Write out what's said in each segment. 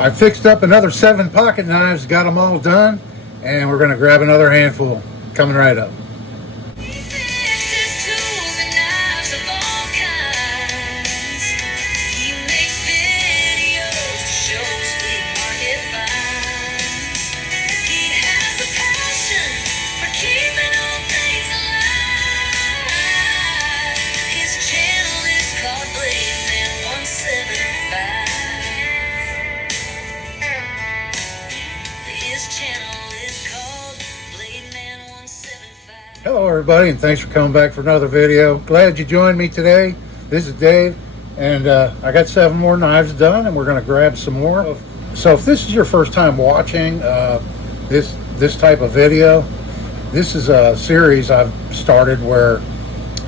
I fixed up another 7 pocket knives, got them all done, and we're going to grab another handful coming right up. Hello everybody, and thanks for coming back for another video. Glad you joined me today. This is Dave, and I got 7 more knives done, and we're going to grab some more. So if this is your first time watching this type of video, this is a series I've started where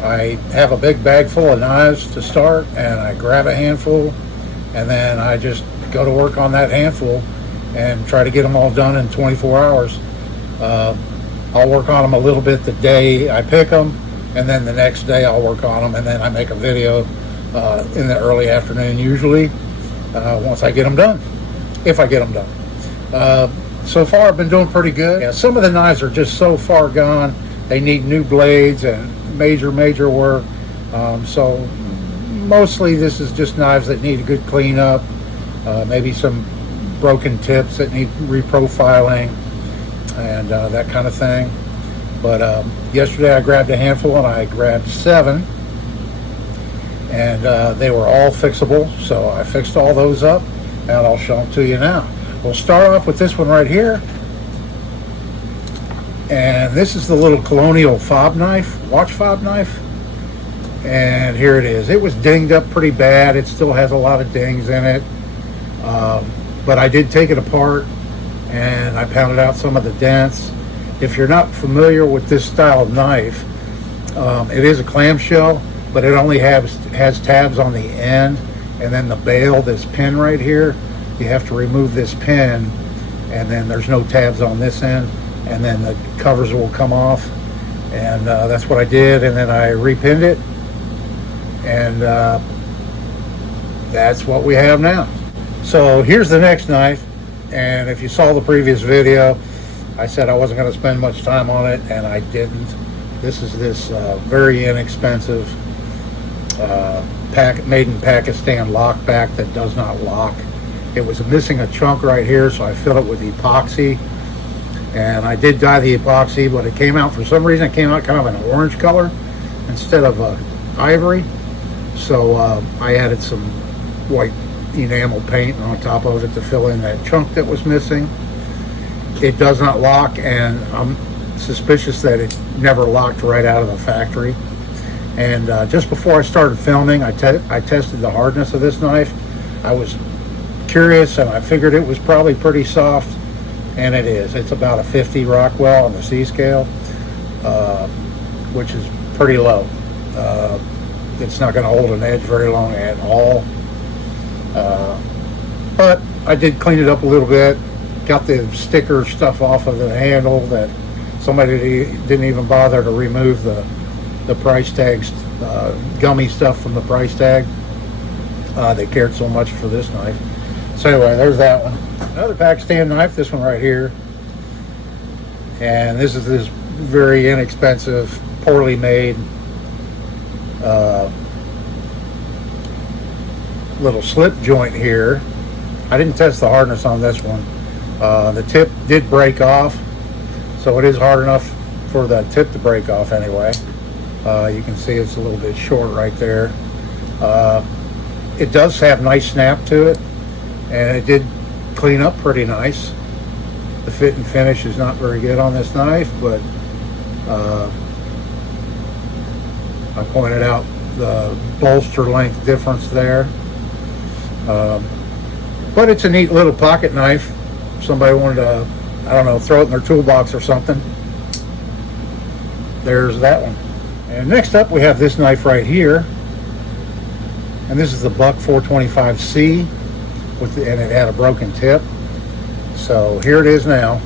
I have a big bag full of knives to start, and I grab a handful, and then I just go to work on that handful and try to get them all done in 24 hours. I'll work on them a little bit the day I pick them, and then the next day I'll work on them, and then I make a video in the early afternoon usually once I get them done, if I get them done. So far I've been doing pretty good. Yeah, some of the knives are just so far gone, they need new blades and major work. So mostly this is just knives that need a good cleanup, maybe some broken tips that need reprofiling, and that kind of thing. But yesterday I grabbed a handful, and I grabbed 7, and they were all fixable, so I fixed all those up, and I'll show them to you now. We'll start off with this one right here, and this is the little Colonial fob knife, watch fob knife, and here it is. It was dinged up pretty bad. It still has a lot of dings in it, but I did take it apart and I pounded out some of the dents. If you're not familiar with this style of knife, it is a clamshell, but it only has tabs on the end, and then the bail, this pin right here, you have to remove this pin, and then there's no tabs on this end, and then the covers will come off, and that's what I did, and then I repinned it, and that's what we have now. So here's the next knife. And if you saw the previous video, I said I wasn't going to spend much time on it, and I didn't. This is this very inexpensive made in Pakistan lock back that does not lock. It was missing a chunk right here, so I filled it with epoxy, and I did dye the epoxy, but it came out, for some reason, it came out kind of an orange color instead of ivory. So I added some white enamel paint on top of it to fill in that chunk that was missing. It does not lock, and I'm suspicious that it never locked right out of the factory. And just before I started filming, I tested the hardness of this knife. I was curious, and I figured it was probably pretty soft, and it is. It's about a 50 Rockwell on the C scale, which is pretty low. It's not going to hold an edge very long at all. But I did clean it up a little bit, got the sticker stuff off of the handle that somebody didn't even bother to remove the price tags, gummy stuff from the price tag. They cared so much for this knife. So anyway, there's that one. Another Pakistan knife, this one right here. And this is this very inexpensive, poorly made little slip joint here. I didn't test the hardness on this one. The tip did break off, so it is hard enough for the tip to break off anyway. You can see it's a little bit short right there. It does have nice snap to it, and it did clean up pretty nice. The fit and finish is not very good on this knife, but I pointed out the bolster length difference there. But it's a neat little pocket knife. Somebody wanted to, I don't know, throw it in their toolbox or something. There's that one. And next up we have this knife right here. And this is the Buck 425C, and it had a broken tip. So here it is now,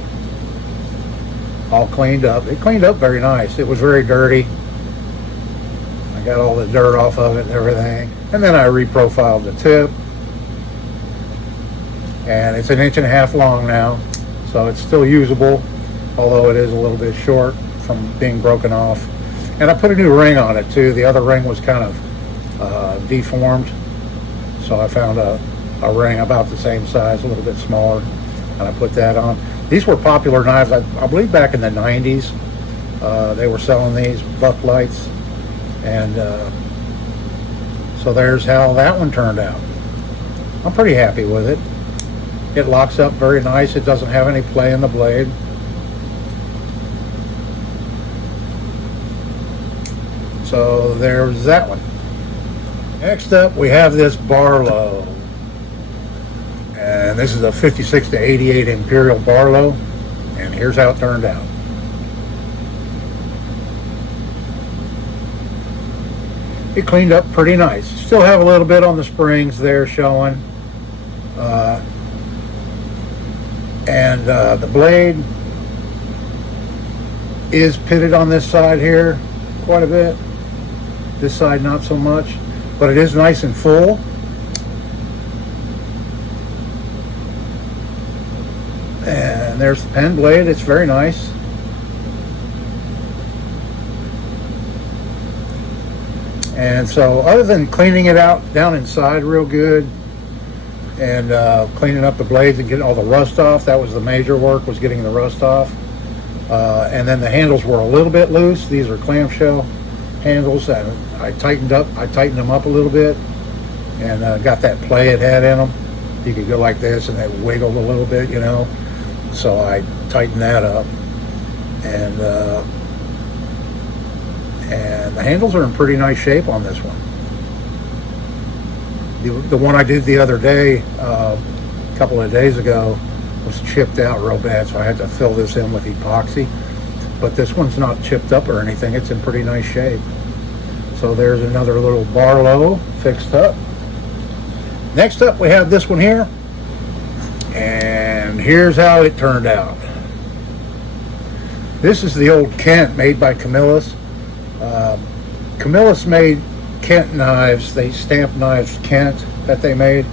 all cleaned up. It cleaned up very nice. It was very dirty. I got all the dirt off of it and everything. And then I reprofiled the tip. and it's 1.5 inches long now, so it's still usable, although it is a little bit short from being broken off. And I put a new ring on it too. The other ring was kind of deformed, so I found a ring about the same size, a little bit smaller, and I put that on. These were popular knives, I believe back in the 90s. They were selling these buck lights, and so there's how that one turned out. I'm pretty happy with it. It locks up very nice. It doesn't have any play in the blade. So there's that one. Next up, we have this Barlow. And this is a 56 to 88 Imperial Barlow. And here's how it turned out. It cleaned up pretty nice. Still have a little bit on the springs there showing. The blade is pitted on this side here quite a bit. This side not so much, but it is nice and full. And there's the pen blade. It's very nice. And so other than cleaning it out down inside real good and cleaning up the blades and getting all the rust off, that was the major work, was getting the rust off. And then the handles were a little bit loose. These are clamshell handles, and I tightened them up a little bit and got that play it had in them. You could go like this and it wiggled a little bit, you know. So I tightened that up, and the handles are in pretty nice shape on this one. The one I did the other day, a couple of days ago, was chipped out real bad, so I had to fill this in with epoxy. But this one's not chipped up or anything. It's in pretty nice shape. So there's another little Barlow fixed up. Next up, we have this one here. And here's how it turned out. This is the old Kent made by Camillus. Camillus made Kent knives. They stamped knives Kent that they made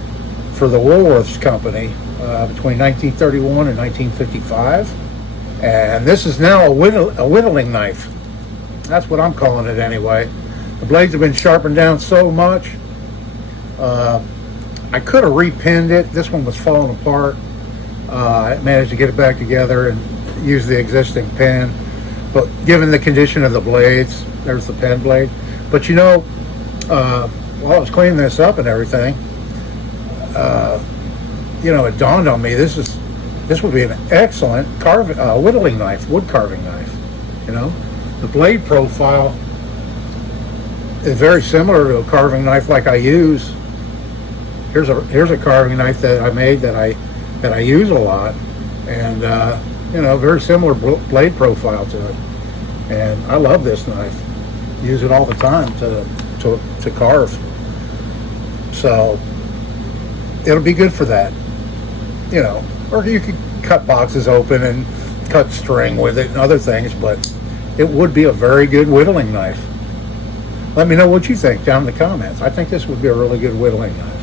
for the Woolworths Company between 1931 and 1955. And this is now a whittling knife. That's what I'm calling it anyway. The blades have been sharpened down so much. I could have repinned it. This one was falling apart. I managed to get it back together and use the existing pen. But given the condition of the blades, there's the pen blade. But you know, while I was cleaning this up and everything, you know, it dawned on me this would be an excellent whittling knife, wood carving knife. You know, the blade profile is very similar to a carving knife like I use. Here's a carving knife that I made that I use a lot, and you know, very similar blade profile to it. And I love this knife. Use it all the time to carve. So it'll be good for that. You know, or you could cut boxes open and cut string with it and other things, but it would be a very good whittling knife. Let me know what you think down in the comments. I think this would be a really good whittling knife.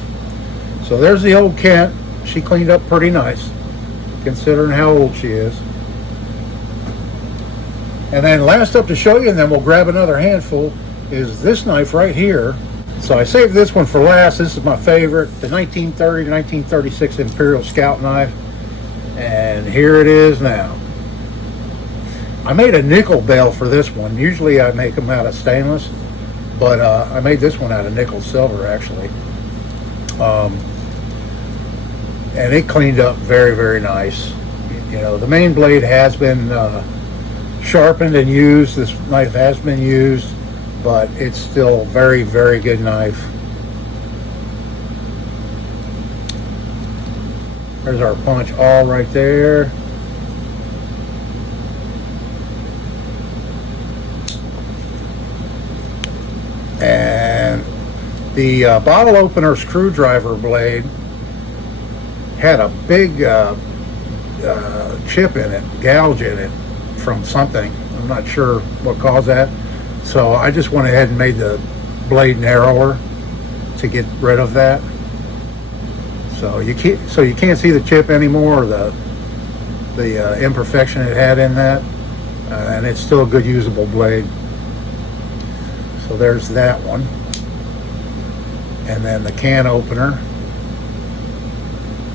So there's the old Kent. She cleaned up pretty nice, considering how old she is. And then last up to show you, and then we'll grab another handful, is this knife right here. So I saved this one for last. This is my favorite, the 1930 to 1936 Imperial Scout knife. And here it is now. I made a nickel bale for this one. Usually I make them out of stainless, but I made this one out of nickel silver actually. And it cleaned up very, very nice. You know, the main blade has been sharpened and used. This knife has been used, but it's still a very, very good knife. There's our punch all right there. And the bottle opener screwdriver blade had a big chip in it, gouge in it from something. I'm not sure what caused that. So I just went ahead and made the blade narrower to get rid of that. So So you can't see the chip anymore, or the imperfection it had in that, and it's still a good usable blade. So there's that one, and then the can opener.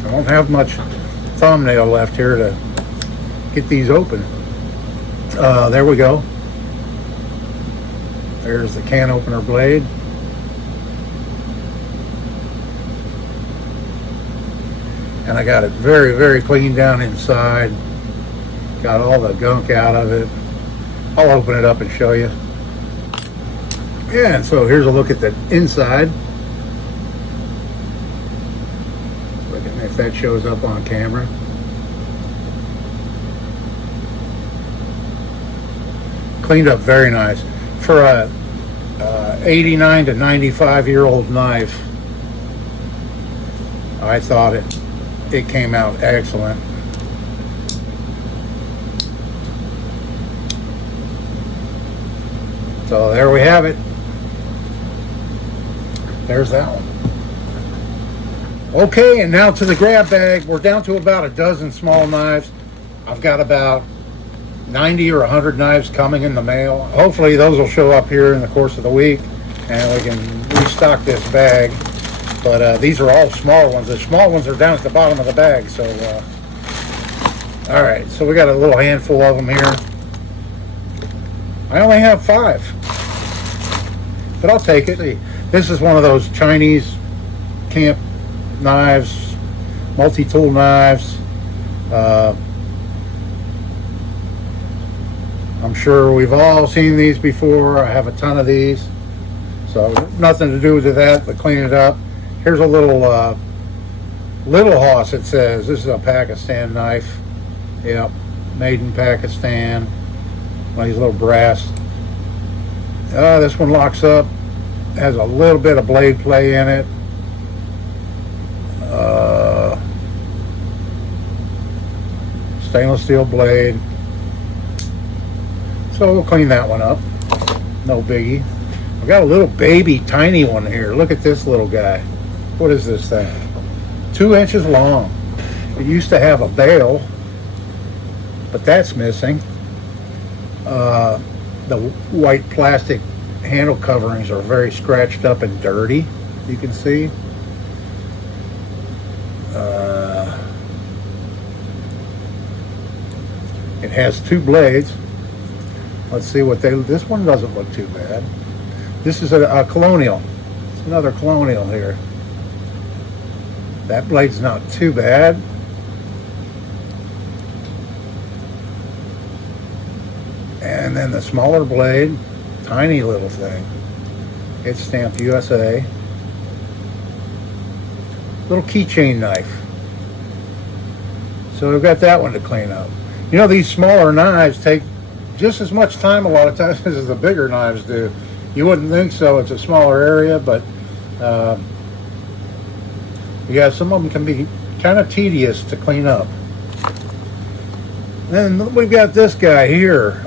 I won't have much thumbnail left here to get these open. There we go. There's the can opener blade. And I got it very, very clean down inside. Got all the gunk out of it. I'll open it up and show you. Yeah, and so here's a look at the inside. Look at if that shows up on camera. Cleaned up very nice. For a 89 to 95-year-old knife, I thought it came out excellent. So there we have it. There's that one. Okay, and now to the grab bag. We're down to about a dozen small knives. I've got about 90 or 100 knives coming in the mail. Hopefully those will show up here in the course of the week and we can restock this bag. But these are all small ones. The small ones are down at the bottom of the bag. So, all right. So we got a little handful of them here. I only have 5, but I'll take it. This is one of those Chinese camp knives, multi-tool knives. I'm sure we've all seen these before. I have a ton of these. So nothing to do with that, but clean it up. Here's a little Hoss, it says. This is a Pakistan knife. Yep, made in Pakistan. One of these little brass. This one locks up. Has a little bit of blade play in it. Stainless steel blade. So we'll clean that one up. No biggie. I've got a little baby tiny one here. Look at this little guy. What is this thing? 2 inches long. It used to have a bail, but that's missing. The white plastic handle coverings are very scratched up and dirty, you can see. It has 2 blades. Let's see what this one doesn't look too bad. This is a Colonial. It's another Colonial here. That blade's not too bad. And then the smaller blade, tiny little thing. It's stamped USA. Little keychain knife. So we've got that one to clean up. You know, these smaller knives take just as much time a lot of times as the bigger knives do. You wouldn't think so. It's a smaller area, but yeah, some of them can be kind of tedious to clean up. Then we've got this guy here.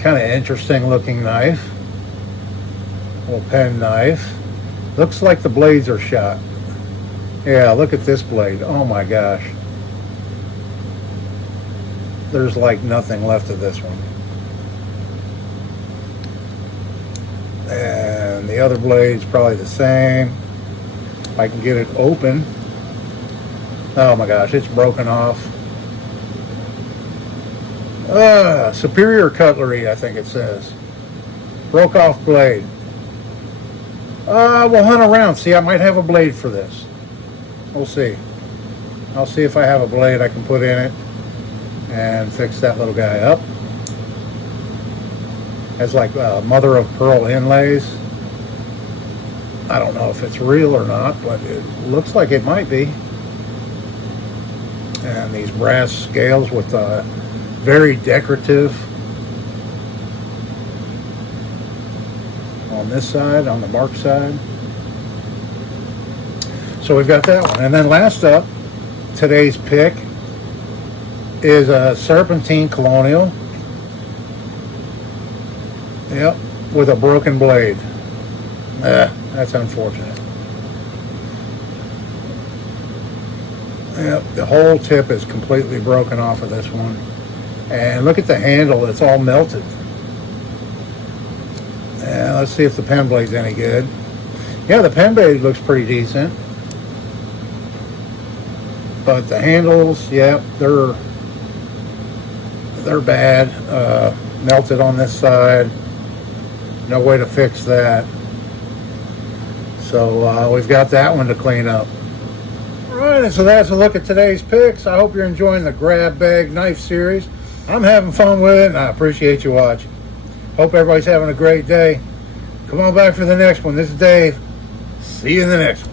Kind of interesting looking knife. Little pen knife. Looks like the blades are shot. Yeah, look at this blade. Oh my gosh. There's like nothing left of this one. And the other blade's probably the same. If I can get it open. Oh my gosh, it's broken off. Superior Cutlery, I think it says. Broke off blade. We'll hunt around. See, I might have a blade for this. We'll see. I'll see if I have a blade I can put in it and fix that little guy up. Has like mother of pearl inlays. I don't know if it's real or not, but it looks like it might be. And these brass scales with very decorative on this side, on the mark side. So we've got that one. And then last up, today's pick is a Serpentine Colonial. Yep, with a broken blade. That's unfortunate. Yep, the whole tip is completely broken off of this one. And look at the handle, it's all melted. And let's see if the pen blade's any good. Yeah, the pen blade looks pretty decent. But the handles, yep, they're bad. Melted on this side. No way to fix that. So we've got that one to clean up. All right, and so that's a look at today's picks. I hope you're enjoying the grab bag knife series. I'm having fun with it, and I appreciate you watching. Hope everybody's having a great day. Come on back for the next one. This is Dave. See you in the next one.